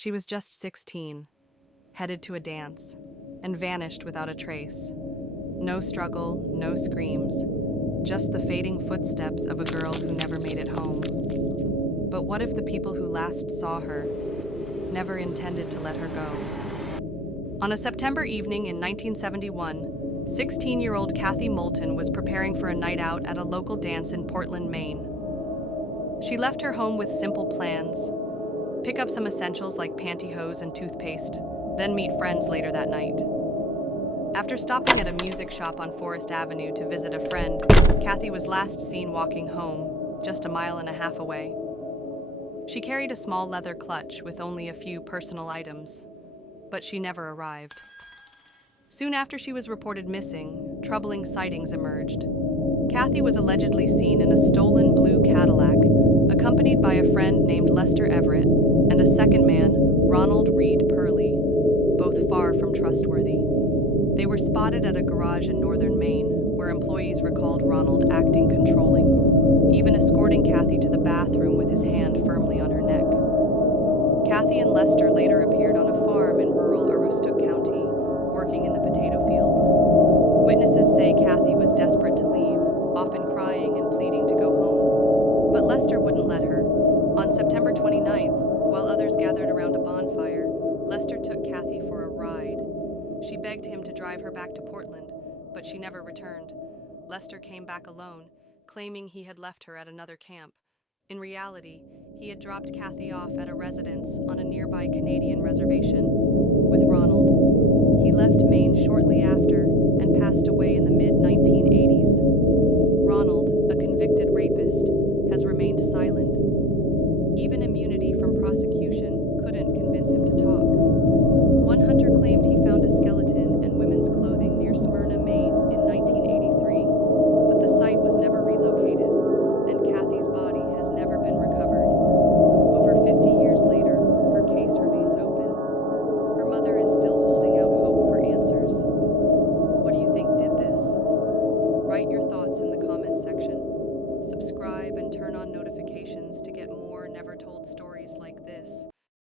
She was just 16, headed to a dance, and vanished without a trace. No struggle, no screams, just the fading footsteps of a girl who never made it home. But what if the people who last saw her never intended to let her go? On a September evening in 1971, 16-year-old Kathy Moulton was preparing for a night out at a local dance in Portland, Maine. She left her home with simple plans: pick up some essentials like pantyhose and toothpaste, then meet friends later that night. After stopping at a music shop on Forest Avenue to visit a friend, Kathy was last seen walking home, just a mile and a half away. She carried a small leather clutch with only a few personal items, but she never arrived. Soon after she was reported missing, troubling sightings emerged. Kathy was allegedly seen in a stolen blue Cadillac, accompanied by a friend named Lester Everett and a second man, Ronald Reed Purley, both far from trustworthy. They were spotted at a garage in northern Maine, where employees recalled Ronald acting controlling, even escorting Kathy to the bathroom with his hand firmly on her neck. Kathy and Lester later appeared on a farm in rural Aroostook County, working in the potato fields. Witnesses say Kathy was desperate to leave, often crying and pleading to go home. But Lester wouldn't let her. On September 29th, while others gathered around a bonfire, Lester took Kathy for a ride. She begged him to drive her back to Portland, but she never returned. Lester came back alone, claiming he had left her at another camp. In reality, he had dropped Kathy off at a residence on a nearby Canadian reservation with Ronald. He left Maine shortly after and passed away in the mid-1980s.